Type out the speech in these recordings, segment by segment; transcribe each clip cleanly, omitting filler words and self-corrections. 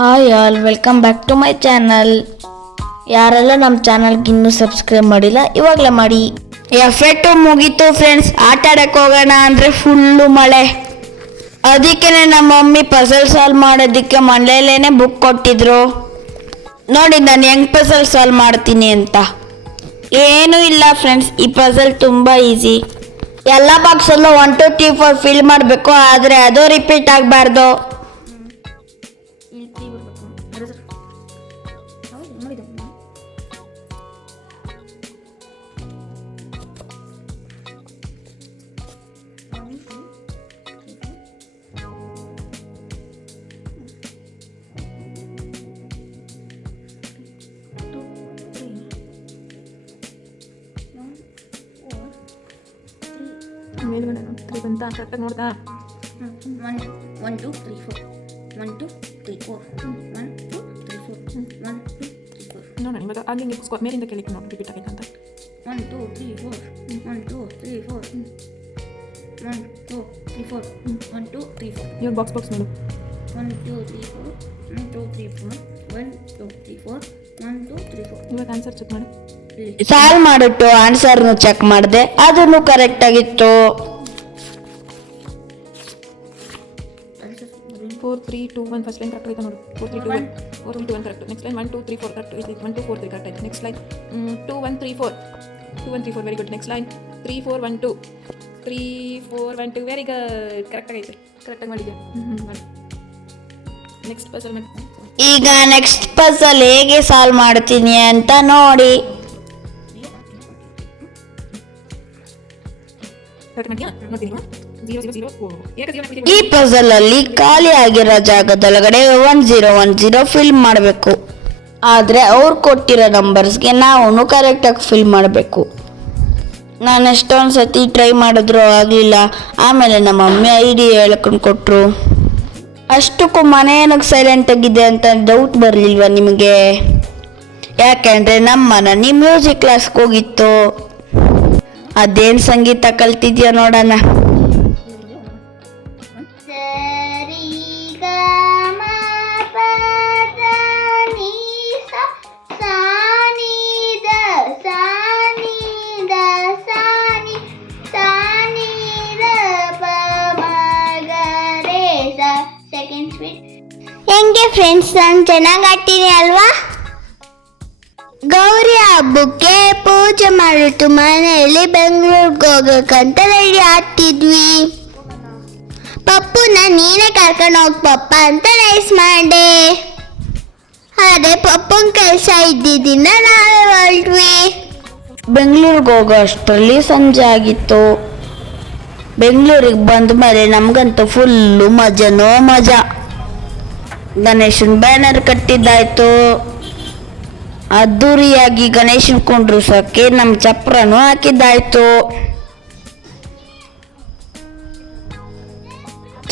Hi all, welcome back to my channel. ಯಾರೆಲ್ಲ ನಮ್ಮ ಚಾನಲ್ಗೆ ಇನ್ನೂ ಸಬ್ಸ್ಕ್ರೈಬ್ ಮಾಡಿಲ್ಲ ಇವಾಗಲೇ ಮಾಡಿ. ಎಫೆಕ್ಟು ಮುಗೀತು ಫ್ರೆಂಡ್ಸ್. ಆಟ ಆಡಕ್ಕೆ ಹೋಗೋಣ ಅಂದರೆ ಫುಲ್ಲು ಮಳೆ. ಅದಕ್ಕೆ ನಮ್ಮ ಮಮ್ಮಿ ಪಜಲ್ ಸಾಲ್ವ್ ಮಾಡೋದಕ್ಕೆ ಮನೇಲೇನೆ ಬುಕ್ ಕೊಟ್ಟಿದ್ರು. ನೋಡಿ ನಾನು ಹೆಂಗೆ ಪಜಲ್ ಸಾಲ್ವ್ ಮಾಡ್ತೀನಿ ಅಂತ. ಏನೂ ಇಲ್ಲ ಫ್ರೆಂಡ್ಸ್, ಈ ಪಜಲ್ ತುಂಬ ಈಸಿ. ಎಲ್ಲ ಬಾಕ್ಸಲ್ಲೂ 1 2 3 4 ಫಿಲ್ ಮಾಡಬೇಕು, ಆದರೆ ಅದು ರಿಪೀಟ್ ಆಗಬಾರ್ದು. ಮೇಲ್ಗಡೆ ಬಂತ ಕರೆಕ್ಟಾಗಿ ನೋಡ್ದಾ? 1 2 3 4 1 2 3 4 1 2 3 4 1 2 3 4 ನೋಡೋಣ ಇವಾಗ ಹಂಗೆ ಮೇಲಿಂದ ಕೇಳಿಕ್ಕೆ ನೋಡಿ ರಿಪೀಟ್ ಆಗೈತೆ ಅಂತ. 1 2 3 4 1 2 3 4 1 2 3 4 1 2 3 4. ಇವಾಗ ಬಾಕ್ಸ್ ನೋಡು. 1 2 3 4 1 2 3 4 1 2 3 4 1 2 3 4. ಇವಾಗ ಆನ್ಸರ್ ಚೆಕ್ ಮಾಡಿ. ಸಾಲ್ವ್ ಮಾಡಿಟ್ಟು ಆನ್ಸರ್ನು ಚೆಕ್ ಮಾಡಿದೆ, ಅದನ್ನು ಕರೆಕ್ಟ್ ಆಗಿತ್ತು. 4 3 2 1 ಫಸ್ಟ್ ಲೈನ್ ಕರೆಕ್ಟ್ ಆಯ್ತಾ ನೋಡು. 4 3 2 1 4 3 2 1 ಕರೆಕ್ಟ್. Next line 1 2 3 4 correct. ಇಲ್ಲಿ 1 2 4 3 ಕರೆಕ್ಟ್ ಆಯ್ತು. Next line 2 1 3 4 2 1 3 4 very good. Next line 3 4 1 2 3 4 1 2 very good. Correct ಆಗೈತೆ, ಕರೆಕ್ಟಾಗಿ ಮಾಡಿದ್ಯಾ. ಮಾಡಿ ನೆಕ್ಸ್ಟ್ ಪಜಲ್ ಮಾಡಿ. ಈಗ ನೆಕ್ಸ್ಟ್ ಪಜಲ್ ಹೇಗೆ ಸಾಲ್ವ್ ಮಾಡ್ತೀನಿ ಅಂತ ನೋಡಿ. ಈ ಪಜಲ್ ಅಲ್ಲಿ ಖಾಲಿ ಆಗಿರೋ ಜಾಗದೊಳಗಡೆ 1 0 1 0 ಫಿಲ್ ಮಾಡಬೇಕು. ಆದರೆ ಅವ್ರು ಕೊಟ್ಟಿರೋ ನಂಬರ್ಸ್ಗೆ ನಾವು ಕರೆಕ್ಟಾಗಿ ಫಿಲ್ ಮಾಡಬೇಕು. ನಾನು ಎಷ್ಟೊಂದು ಸತಿ ಟ್ರೈ ಮಾಡಿದ್ರು ಆಗಲಿಲ್ಲ. ಆಮೇಲೆ ನಮ್ಮ ಮಮ್ಮಿ ಐಡಿಯಾ ಹೇಳ್ಕೊಂಡು ಕೊಟ್ಟರು. ಅಷ್ಟಕ್ಕೂ ಮನೆ ಏನಕ್ಕೆ ಸೈಲೆಂಟ್ ಆಗಿದೆ ಅಂತ ಡೌಟ್ ಬರಲಿಲ್ವ ನಿಮಗೆ? ಯಾಕೆಂದರೆ ನಮ್ಮ ಮನೆ ಮ್ಯೂಸಿಕ್ ಕ್ಲಾಸ್ಗೆ ಹೋಗಿತ್ತು. ಅದೇನು ಸಂಗೀತ ಕಲ್ತಿದ್ಯೋ ನೋಡೋಣ. ಹೆಂಗೆ ಫ್ರೆಂಡ್ಸ್, ನಾನು ಚೆನ್ನಾಗಿ ಆಡ್ತೀನಿ ಅಲ್ವಾ? ಗೌರಿ ಹಬ್ಬಕ್ಕೆ ಪೂಜೆ ಮಾಡಿಟ್ಟು ಮನೆಯಲ್ಲಿ ಬೆಂಗಳೂರಿಗೆ ಹೋಗಕ್ಕಂತ ರೆಡಿ ಆಗ್ತಿದ್ವಿ. ಪಪ್ಪುನ ನೀನೇ ಕರ್ಕೊಂಡು ಹೋಗಿ ಪಪ್ಪ ಅಂತ ನೈಸ್ ಮಾಡಿದೆ. ಅದೇ ಪಪ್ಪನ ಕೆಲಸ ಇದ್ದಿದ್ದಿನ ನಾವೇ ಹೊರಟ್ವಿ. ಬೆಂಗಳೂರಿಗೆ ಹೋಗೋ ಅಷ್ಟರಲ್ಲಿ ಸಂಜೆ ಆಗಿತ್ತು. ಬೆಂಗಳೂರಿಗೆ ಬಂದ ಮೇಲೆ ನಮಗಂತೂ ಫುಲ್ಲು ಮಜನೋ ಮಜಾ. ಗಣೇಶನ ಬ್ಯಾನರ್ ಕಟ್ಟಿದ್ದಾಯ್ತು. ಅದ್ದೂರಿಯಾಗಿ ಗಣೇಶನ ಕುಂಡ್ರಿಸೋಕ್ಕೆ ನಮ್ಮ ಚಪ್ರನೂ ಹಾಕಿದ್ದಾಯ್ತು.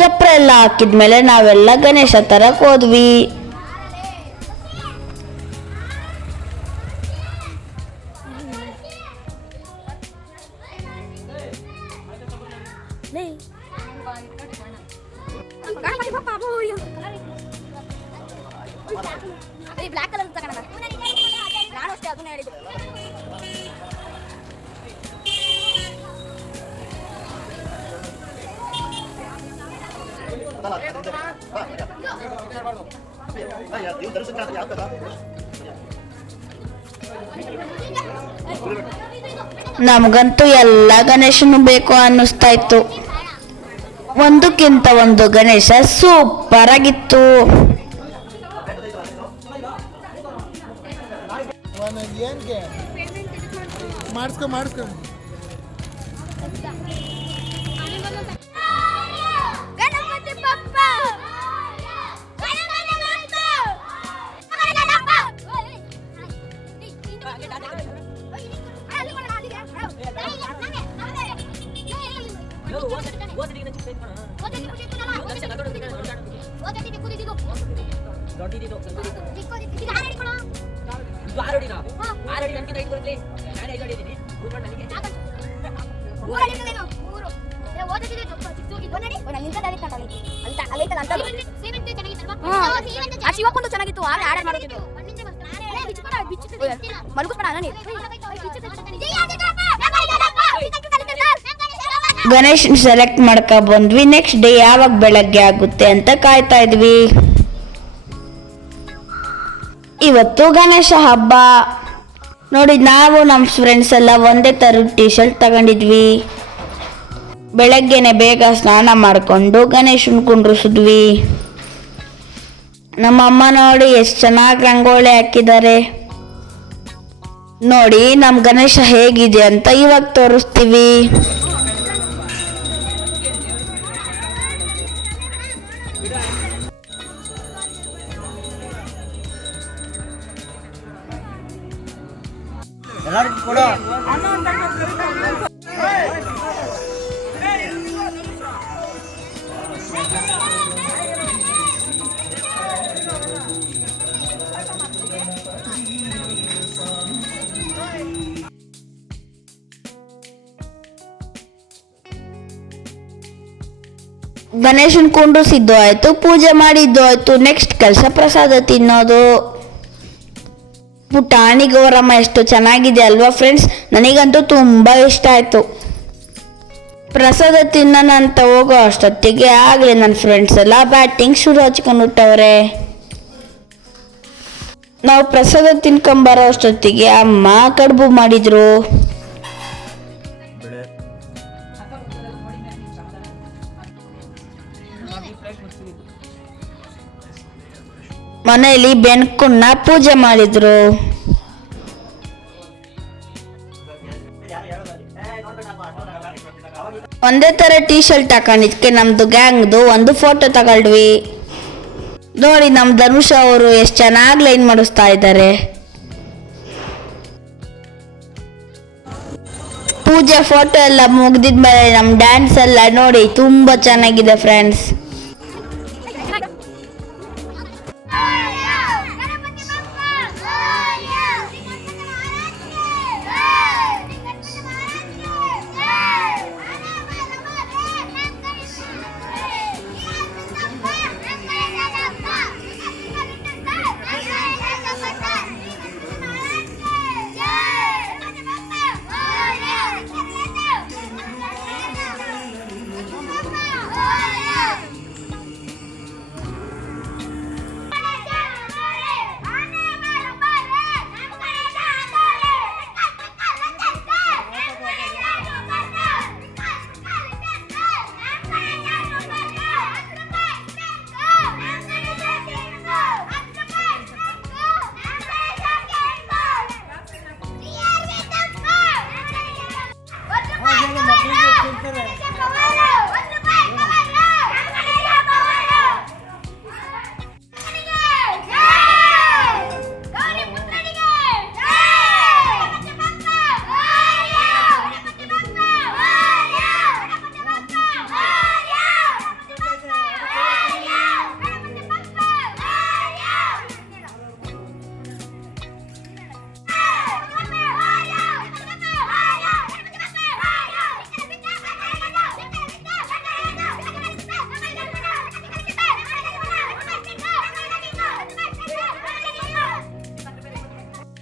ಚಪ್ರ ಎಲ್ಲ ಹಾಕಿದ್ಮೇಲೆ ನಾವೆಲ್ಲ ಗಣೇಶ ತರಕ್ಕೆ ಹೋದ್ವಿ. ಬ್ಲಾಕ್ ಕಲರ್ ತಗೋಣ. ನಾನು ಅಷ್ಟೇ ಅದನ್ನ ಹೇಳಿದ್ದು. ನಮಗಂತೂ ಎಲ್ಲ ಗಣೇಶನು ಬೇಕು ಅನ್ನಿಸ್ತಾ ಇತ್ತು. ಒಂದಕ್ಕಿಂತ ಒಂದು ಗಣೇಶ ಸೂಪರ್ ಆಗಿತ್ತು. ಮಾಡಿಸ್ಕೊ ಗಣಪತಿ ಬಪ್ಪ ಓದಿದ್ದೀನಿ ಆ ಶಿವಪ್ಪಂದು ಚೆನ್ನಾಗಿತ್ತು ಆರ್ಡರ್ ಮಾಡೋದು ಮಲಗಿಸ್ಬೇಡ ನಾನು ಗಣೇಶ್ ಸೆಲೆಕ್ಟ್ ಮಾಡ್ಕೊ ಬಂದ್ವಿ. ನೆಕ್ಸ್ಟ್ ಡೇ ಯಾವಾಗ ಬೆಳಗ್ಗೆ ಆಗುತ್ತೆ ಅಂತ ಕಾಯ್ತಾ ಇದ್ವಿ. ಇವತ್ತು ಗಣೇಶ ಹಬ್ಬ ನೋಡಿ, ನಾವು ನಮ್ಮ ಫ್ರೆಂಡ್ಸ್ ಎಲ್ಲ ಒಂದೇ ಥರ ಟೀ ಶರ್ಟ್ ತಗೊಂಡಿದ್ವಿ. ಬೆಳಗ್ಗೆನೆ ಬೇಗ ಸ್ನಾನ ಮಾಡಿಕೊಂಡು ಗಣೇಶನ ಕುಂಡ್ರಿಸಿದ್ವಿ. ನಮ್ಮಮ್ಮ ನೋಡಿ ಎಷ್ಟು ಚೆನ್ನಾಗಿ ರಂಗೋಲಿ ಹಾಕಿದ್ದಾರೆ. ನೋಡಿ ನಮ್ಮ ಗಣೇಶ ಹೇಗಿದೆ ಅಂತ ಇವಾಗ ತೋರಿಸ್ತೀವಿ. ಎಲ್ಲರಿಗೂ ಕೂಡ ಗಣೇಶನ್ ಕುಂಡ್ರಿಸಿದ್ದು ಆಯ್ತು, ಪೂಜೆ ಮಾಡಿದ್ದು ಆಯ್ತು. ನೆಕ್ಸ್ಟ್ ಕೆಲಸ ಪ್ರಸಾದ ತಿನ್ನೋದು. ಪುಟಾಣಿ ಗೌರಮ್ಮ ಎಷ್ಟು ಚೆನ್ನಾಗಿದೆ ಅಲ್ವಾ ಫ್ರೆಂಡ್ಸ್? ನನಗಂತೂ ತುಂಬ ಇಷ್ಟ ಆಯಿತು. ಪ್ರಸಾದ ತಿನ್ನೋಣ ಅಂತ ಹೋಗೋ ಅಷ್ಟೊತ್ತಿಗೆ ಆಗಲೇ ನನ್ನ ಫ್ರೆಂಡ್ಸ್ ಎಲ್ಲ ಬ್ಯಾಟಿಂಗ್ ಶುರು ಹಚ್ಕೊಂಡ್ಬಿಟ್ಟವ್ರೆ. ನಾವು ಪ್ರಸಾದ ತಿನ್ಕೊಂಬರೋ ಅಷ್ಟೊತ್ತಿಗೆ ಅಮ್ಮ ಕಡುಬು ಮಾಡಿದ್ರು. ಮನೆಯಲ್ಲಿ ಬೆನ್ಕುನ್ನ ಪೂಜೆ ಮಾಡಿದ್ರು. ಒಂದೇ ತರ ಟೀ ಶರ್ಟ್ ಹಾಕೊಂಡಿದ್ಕೆ ನಮ್ದು ಗ್ಯಾಂಗ್ದು ಒಂದು ಫೋಟೋ ತಗೊಳ್ವಿ. ನೋಡಿ ನಮ್ ಧನುಷ್ ಅವರು ಎಷ್ಟು ಚೆನ್ನಾಗಿ ಲೈನ್ ಮಾಡಿಸ್ತಾ ಇದ್ದಾರೆ. ಪೂಜೆ ಫೋಟೋ ಎಲ್ಲ ಮುಗ್ದಿದ್ಮೇಲೆ ನಮ್ ಡ್ಯಾನ್ಸ್ ಎಲ್ಲ ನೋಡಿ ತುಂಬಾ ಚೆನ್ನಾಗಿದೆ ಫ್ರೆಂಡ್ಸ್.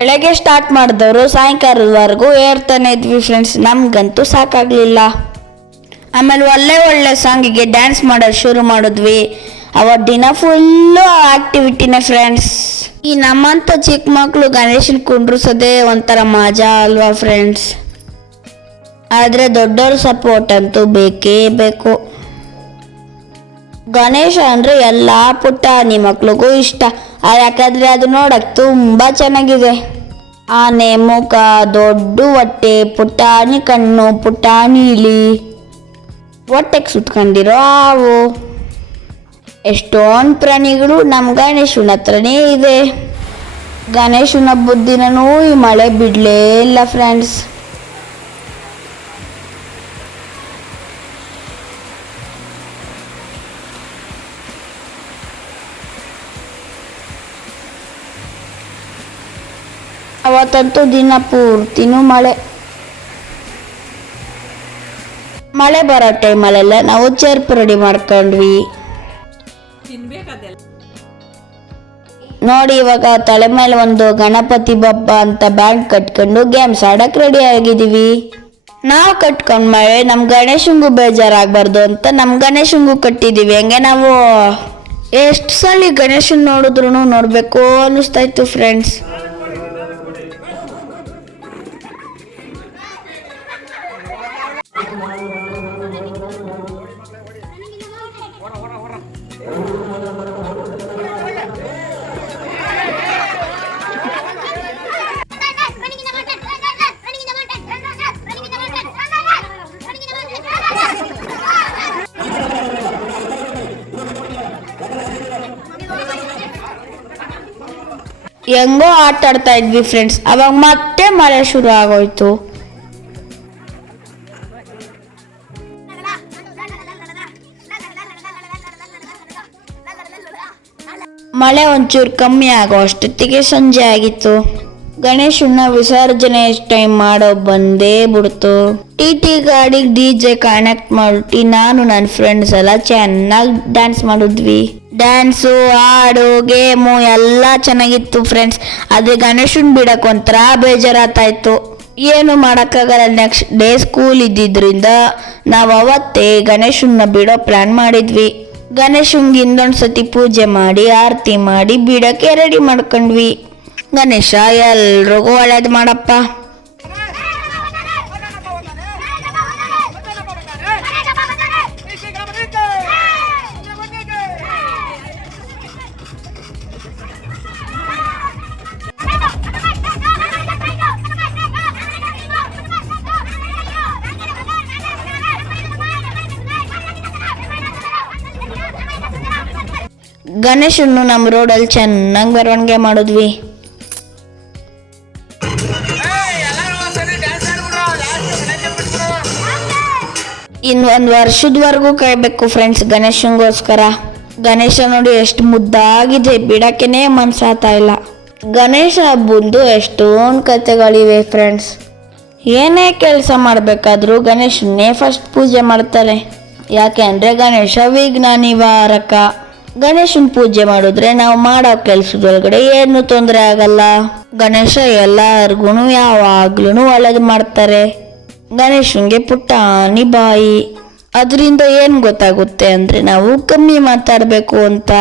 ಬೆಳಗ್ಗೆ ಸ್ಟಾರ್ಟ್ ಮಾಡಿದವರು ಸಾಯಂಕಾಲದವರೆಗೂ ಏರ್ತಾನೆ ಇದ್ವಿ ಫ್ರೆಂಡ್ಸ್. ನಮ್ಗಂತೂ ಸಾಕಾಗ್ಲಿಲ್ಲ. ಆಮೇಲೆ ಒಳ್ಳೆ ಸಾಂಗಿಗೆ ಡ್ಯಾನ್ಸ್ ಮಾಡೋದು ಶುರು ಮಾಡಿದ್ವಿ. ಅವತ್ತು ದಿನ ಫುಲ್ಲು ಆಕ್ಟಿವಿಟಿನೇ ಫ್ರೆಂಡ್ಸ್. ಈ ನಮ್ಮಂಥ ಚಿಕ್ಕ ಮಕ್ಕಳು ಗಣೇಶನ್ ಕುಂಡ್ರಿಸೋದೇ ಒಂಥರ ಮಜಾ ಅಲ್ವಾ ಫ್ರೆಂಡ್ಸ್? ಆದರೆ ದೊಡ್ಡವ್ರ ಸಪೋರ್ಟ್ ಅಂತೂ ಬೇಕೇ ಬೇಕು. ಗಣೇಶ ಅಂದರೆ ಎಲ್ಲ ಪುಟಾಣಿ ಮಕ್ಳಿಗೂ ಇಷ್ಟ. ಯಾಕಂದರೆ ಅದು ನೋಡಕ್ಕೆ ತುಂಬ ಚೆನ್ನಾಗಿದೆ. ಆನೆ ಮುಖ, ದೊಡ್ಡ ಹೊಟ್ಟೆ, ಪುಟಾಣಿ ಕಣ್ಣು, ಪುಟಾಣಿ ಇಲಿ, ಹೊಟ್ಟೆಗೆ ಸುತ್ಕೊಂಡಿರೋ ಹಾವು, ಎಷ್ಟೊಂದು ಪ್ರಾಣಿಗಳು ನಮ್ಮ ಗಣೇಶನ ಹತ್ರನೇ ಇದೆ. ಗಣೇಶನ ಹಬ್ಬದ ದಿನನೂ ಈ ಮಳೆ ಬಿಡಲೇ ಇಲ್ಲ ಫ್ರೆಂಡ್ಸ್. ಅವತ್ತಂತೂ ದಿನ ಪೂರ್ತಿನೂ ಮಳೆ. ಮಳೆ ಬರೋ ಟೈಮಲ್ಲೆಲ್ಲ ನಾವು ಚೇರ್ಪ್ ರೆಡಿ ಮಾಡ್ಕೊಂಡ್ವಿ. ನೋಡಿ ಇವಾಗ ತಲೆ ಮೇಲೆ ಒಂದು ಗಣಪತಿ ಬಪ್ಪ ಅಂತ ಬ್ಯಾಂಡ್ ಕಟ್ಕೊಂಡು ಗೇಮ್ಸ್ ಆಡಕ್ ರೆಡಿ ಆಗಿದೀವಿ. ನಾವು ಕಟ್ಕೊಂಡ್ಮೇಲೆ ನಮ್ ಗಣೇಶಂಗೂ ಬೇಜಾರಾಗಬಾರ್ದು ಅಂತ ನಮ್ ಗಣೇಶಂಗೂ ಕಟ್ಟಿದೀವಿ. ಹಂಗೆ ನಾವು ಎಷ್ಟು ಸಲ ಗಣೇಶನ್ ನೋಡಿದ್ರು ನೋಡ್ಬೇಕು ಅನ್ನಿಸ್ತಾ ಇತ್ತು ಫ್ರೆಂಡ್ಸ್. ಹೆಂಗೋ ಆಟ ಆಡ್ತಾ ಇದ್ವಿ ಫ್ರೆಂಡ್ಸ್. ಅವಾಗ ಮತ್ತೆ ಮಳೆ ಶುರು ಆಗೋಯ್ತು. ಮಳೆ ಒಂಚೂರು ಕಮ್ಮಿ ಆಗೋ ಅಷ್ಟೊತ್ತಿಗೆ ಸಂಜೆ ಆಗಿತ್ತು. ಗಣೇಶನ್ನ ವಿಸರ್ಜನೆ ಟೈಮ್ ಮಾಡೋ ಬಂದೇ ಬಿಡ್ತು. ಟಿ ಗಾಡಿಗೆ DJ ಕನೆಕ್ಟ್ ಮಾಡ್ಬಿಟ್ಟು ನಾನು ನನ್ನ ಫ್ರೆಂಡ್ಸ್ ಎಲ್ಲ ಚೆನ್ನಾಗಿ ಡ್ಯಾನ್ಸ್ ಮಾಡಿದ್ವಿ. ಡ್ಯಾನ್ಸು, ಹಾಡು, ಗೇಮು ಎಲ್ಲ ಚೆನ್ನಾಗಿತ್ತು ಫ್ರೆಂಡ್ಸ್. ಆದ್ರೆ ಗಣೇಶನ್ ಬಿಡಕ್ ಒಂಥರ ಬೇಜಾರಾಗ್ತಾ ಇತ್ತು. ಏನು ಮಾಡೋಕ್ಕಾಗಲ್ಲ. ನೆಕ್ಸ್ಟ್ ಡೇ ಸ್ಕೂಲ್ ಇದ್ದಿದ್ರಿಂದ ನಾವು ಅವತ್ತೇ ಗಣೇಶನ್ನ ಬಿಡೋ ಪ್ಲಾನ್ ಮಾಡಿದ್ವಿ. ಗಣೇಶನ್ಗೆ ಇನ್ನೊಂದ್ಸತಿ ಪೂಜೆ ಮಾಡಿ ಆರತಿ ಮಾಡಿ ಬಿಡಕ್ಕೆ ರೆಡಿ ಮಾಡ್ಕೊಂಡ್ವಿ. ಗಣೇಶ ಎಲ್ರಿಗೂ ಒಳ್ಳೇದು ಮಾಡಪ್ಪ. ಗಣೇಶನ್ನು ನಮ್ಮ ರೋಡಲ್ಲಿ ಚೆನ್ನಾಗಿ ಮೆರವಣಿಗೆ ಮಾಡಿದ್ವಿ. ಇನ್ನೊಂದು ವರ್ಷದವರೆಗೂ ಕಾಯ್ಬೇಕು ಫ್ರೆಂಡ್ಸ್ ಗಣೇಶನ್ಗೋಸ್ಕರ. ಗಣೇಶ ನೋಡಿ ಎಷ್ಟು ಮುದ್ದಾಗಿದೆ, ಬಿಡಕ್ಕೇನೆ ಮನ್ಸಾಗ್ತಾ ಇಲ್ಲ. ಗಣೇಶ ಹಬ್ಬಂದು ಎಷ್ಟೊಂದು ಕಥೆಗಳಿವೆ ಫ್ರೆಂಡ್ಸ್. ಏನೇ ಕೆಲಸ ಮಾಡಬೇಕಾದ್ರೂ ಗಣೇಶನ್ನೇ ಫಸ್ಟ್ ಪೂಜೆ ಮಾಡ್ತಾರೆ. ಯಾಕೆ ಅಂದರೆ ಗಣೇಶ ವಿಘ್ನ ನಿವಾರಕ. ಗಣೇಶನ್ ಪೂಜೆ ಮಾಡಿದ್ರೆ ನಾವು ಮಾಡೋ ಕೆಲಸದೊಳಗಡೆ ಏನು ತೊಂದರೆ ಆಗಲ್ಲ. ಗಣೇಶ ಎಲ್ಲರಿಗೂ ಯಾವಾಗ್ಲೂ ಒಳ್ಳೇದು ಮಾಡ್ತಾರೆ. ಗಣೇಶನ್ಗೆ ಪುಟ್ಟಾಣಿ ಬಾಯಿ. ಅದರಿಂದ ಏನು ಗೊತ್ತಾಗುತ್ತೆ ಅಂದರೆ ನಾವು ಕಮ್ಮಿ ಮಾತಾಡಬೇಕು ಅಂತ.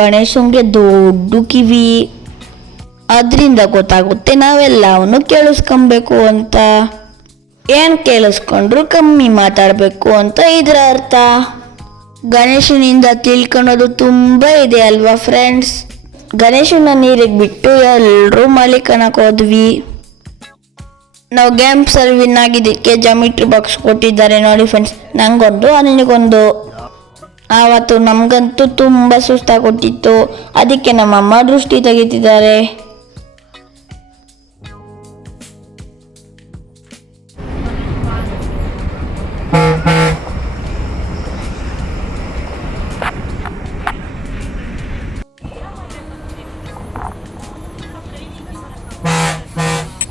ಗಣೇಶನ್ಗೆ ದೊಡ್ಡ ಕಿವಿ. ಅದರಿಂದ ಗೊತ್ತಾಗುತ್ತೆ ನಾವೆಲ್ಲವನ್ನು ಕೇಳಿಸ್ಕೊಬೇಕು ಅಂತ. ಏನು ಕೇಳಿಸ್ಕೊಂಡ್ರು ಕಮ್ಮಿ ಮಾತಾಡಬೇಕು ಅಂತ ಇದರ ಅರ್ಥ. ಗಣೇಶನಿಂದ ತಿಳ್ಕೊಳೋದು ತುಂಬ ಇದೆ ಅಲ್ವಾ ಫ್ರೆಂಡ್ಸ್. ಗಣೇಶನ ನೀರಿಗೆ ಬಿಟ್ಟು ಎಲ್ಲರೂ ಮಲಿಕಣಕ್ಕೆ ಹೋದ್ವಿ. ನಾವು ಗೇಮ್ಸಲ್ಲಿ ವಿನ್ ಆಗಿದ್ದಕ್ಕೆ ಜಾಮಿಟ್ರಿ ಬಾಕ್ಸ್ ಕೊಟ್ಟಿದ್ದಾರೆ ನೋಡಿ ಫ್ರೆಂಡ್ಸ್. ನಂಗೊಂದು ನಿನಗೊಂದು. ಆವತ್ತು ನಮಗಂತೂ ತುಂಬ ಸುಸ್ತಾಗೊಟ್ಟಿತ್ತು. ಅದಕ್ಕೆ ನಮ್ಮಮ್ಮ ದೃಷ್ಟಿ ತೆಗಿತಿದ್ದಾರೆ.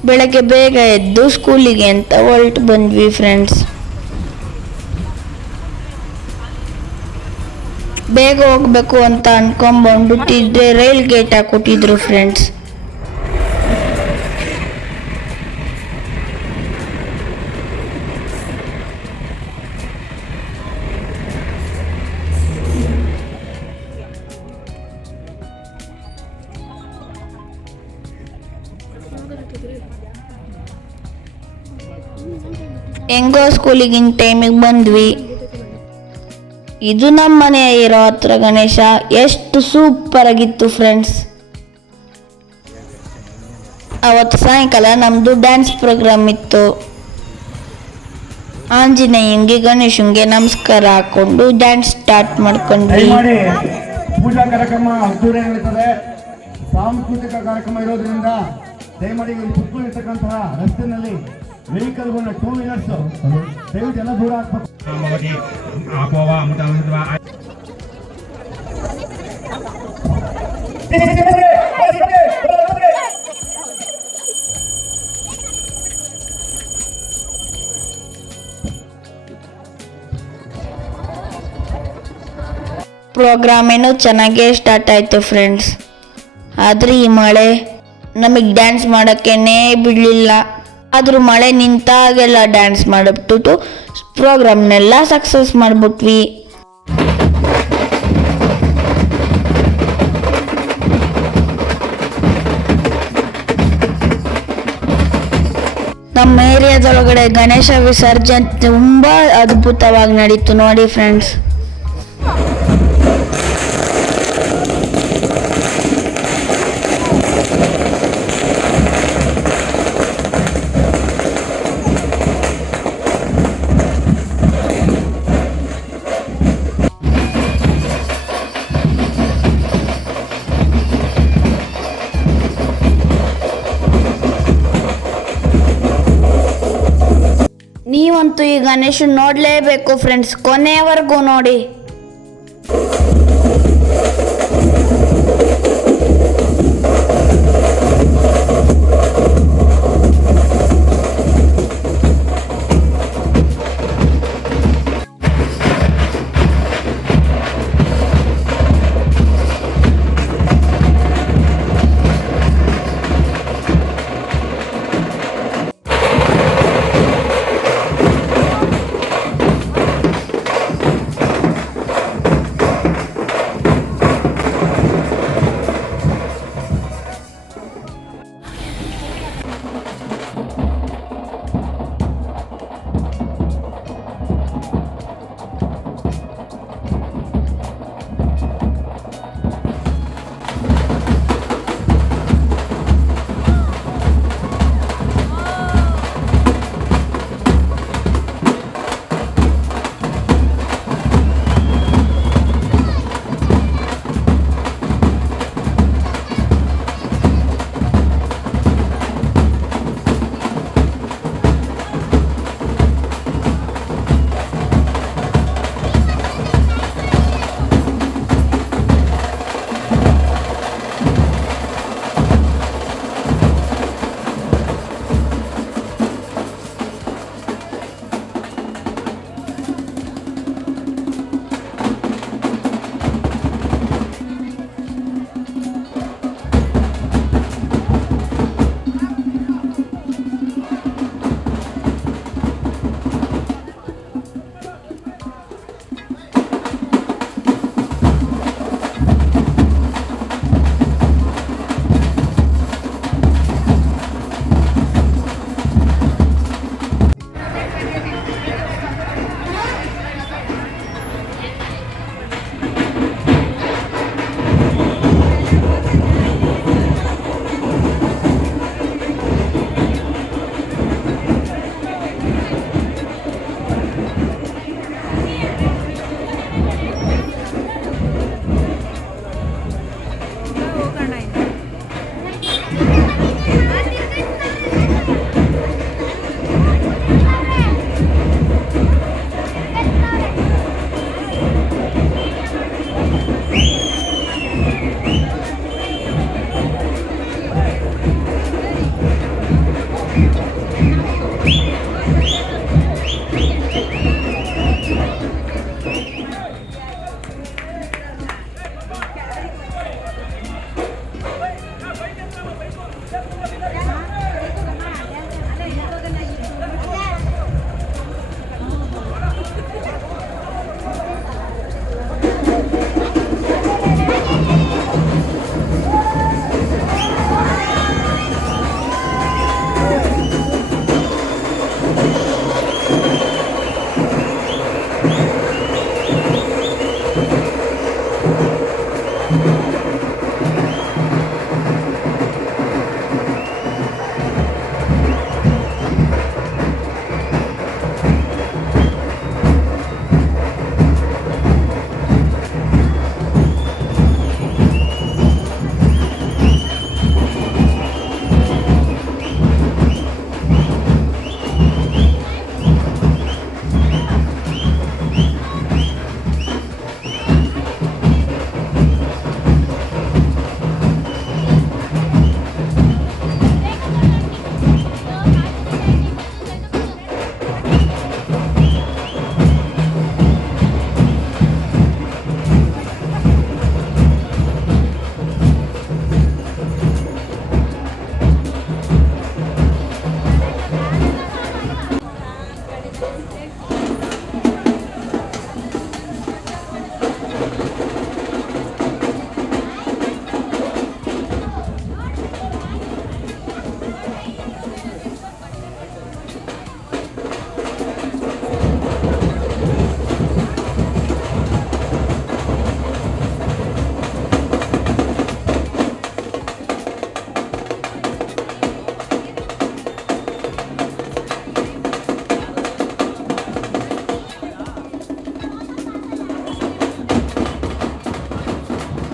ಬೆಳಗ್ಗೆ ಬೇಗ ಎದ್ದು ಸ್ಕೂಲಿಗೆ ಅಂತ ಹೊರಟು ಬಂದ್ವಿ ಫ್ರೆಂಡ್ಸ್. ಬೇಗ ಹೋಗ್ಬೇಕು ಅಂತ ಅನ್ಕೊಂಡ್ಬಿಟ್ಟಿದ್ರೆ ರೈಲ್ ಗೇಟ್ ಹಾಕೊಟ್ಟಿದ್ರು ಫ್ರೆಂಡ್ಸ್. ಹೆಂಗೋ ಸ್ಕೂಲಿಗೆ ಇನ್ ಟೈಮಿಗೆ ಬಂದ್ವಿ. ಇದು ನಮ್ಮ ಮನೆ ಇರೋ ಹತ್ರ ಗಣೇಶ. ಎಷ್ಟು ಸೂಪರ್ ಆಗಿತ್ತು ಫ್ರೆಂಡ್ಸ್. ಅವತ್ತು ಸಾಯಂಕಾಲ ನಮ್ಮದು ಡ್ಯಾನ್ಸ್ ಪ್ರೋಗ್ರಾಮ್ ಇತ್ತು. ಆಂಜನೇಯಂಗೆ ಗಣೇಶಂಗೆ ನಮಸ್ಕಾರ ಹಾಕೊಂಡು ಡ್ಯಾನ್ಸ್ ಸ್ಟಾರ್ಟ್ ಮಾಡ್ಕೊಂಡ್ವಿ. ಪೂಜಾ ಕಾರ್ಯಕ್ರಮ ಅದ್ದೂರಿ ನಡೀತದೆ. ಸಾಂಸ್ಕೃತಿಕ ಕಾರ್ಯಕ್ರಮ ಇರೋದ್ರಿಂದ ದಯಮಾಡಿ ಸುತ್ತಲೂ ಇರ್ತಕ್ಕಂತಹ ರಸ್ತೆಯಲ್ಲಿ ವೆಹಿಕಲ್ ಟೂ ವೀಲರ್ಸ್ ದಯವಿಟ್ಟು ಎಲ್ಲ ದೂರ ಹಾಕ್ಬೇಕು. ಪ್ರೋಗ್ರಾಮ್ ಏನೋ ಚೆನ್ನಾಗೇ ಸ್ಟಾರ್ಟ್ ಆಯಿತು ಫ್ರೆಂಡ್ಸ್. ಆದರೆ ಈ ಮಳೆ ನಮಗೆ ಡ್ಯಾನ್ಸ್ ಮಾಡೋಕ್ಕೇ ಬಿಡಲಿಲ್ಲ. ಆದರೂ ಮಳೆ ನಿಂತಾಗೆಲ್ಲ ಡ್ಯಾನ್ಸ್ ಮಾಡಿಬಿಟ್ಟು ಪ್ರೋಗ್ರಾಮ್ನೆಲ್ಲ ಸಕ್ಸಸ್ ಮಾಡಿಬಿಟ್ವಿ. ನಮ್ಮ ಏರಿಯಾದೊಳಗಡೆ ಗಣೇಶ ವಿಸರ್ಜನೆ ತುಂಬ ಅದ್ಭುತವಾಗಿ ನಡೀತು ನೋಡಿ ಫ್ರೆಂಡ್ಸ್. ನೀವಂತೂ ಈ ಗಣೇಶ ನೋಡಲೇಬೇಕು ಫ್ರೆಂಡ್ಸ್, ಕೊನೆಯವರೆಗೂ ನೋಡಿ.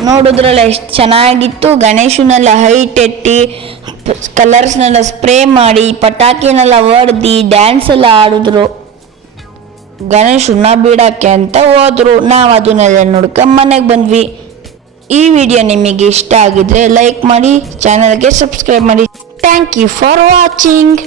ನೋಡಿದ್ರಲ್ಲ ಎಷ್ಟು ಚೆನ್ನಾಗಿತ್ತು. ಗಣೇಶನೆಲ್ಲ ಹೈಟ್ ಎತ್ತಿ ಕಲರ್ಸ್ನೆಲ್ಲ ಸ್ಪ್ರೇ ಮಾಡಿ ಪಟಾಕಿನೆಲ್ಲ ಹೊಡೆದು ಡ್ಯಾನ್ಸ್ ಎಲ್ಲ ಆಡಿದ್ರು. ಗಣೇಶನ್ನ ಬಿಡಕ್ಕೆ ಅಂತ ಹೋದ್ರು. ನಾವು ಅದನ್ನೆಲ್ಲ ನೋಡ್ಕೊಂಡು ಮನೆಗೆ ಬಂದ್ವಿ. ಈ ವಿಡಿಯೋ ನಿಮಗೆ ಇಷ್ಟ ಆಗಿದ್ರೆ ಲೈಕ್ ಮಾಡಿ, ಚಾನಲ್ಗೆ ಸಬ್ಸ್ಕ್ರೈಬ್ ಮಾಡಿ. Thank you for watching.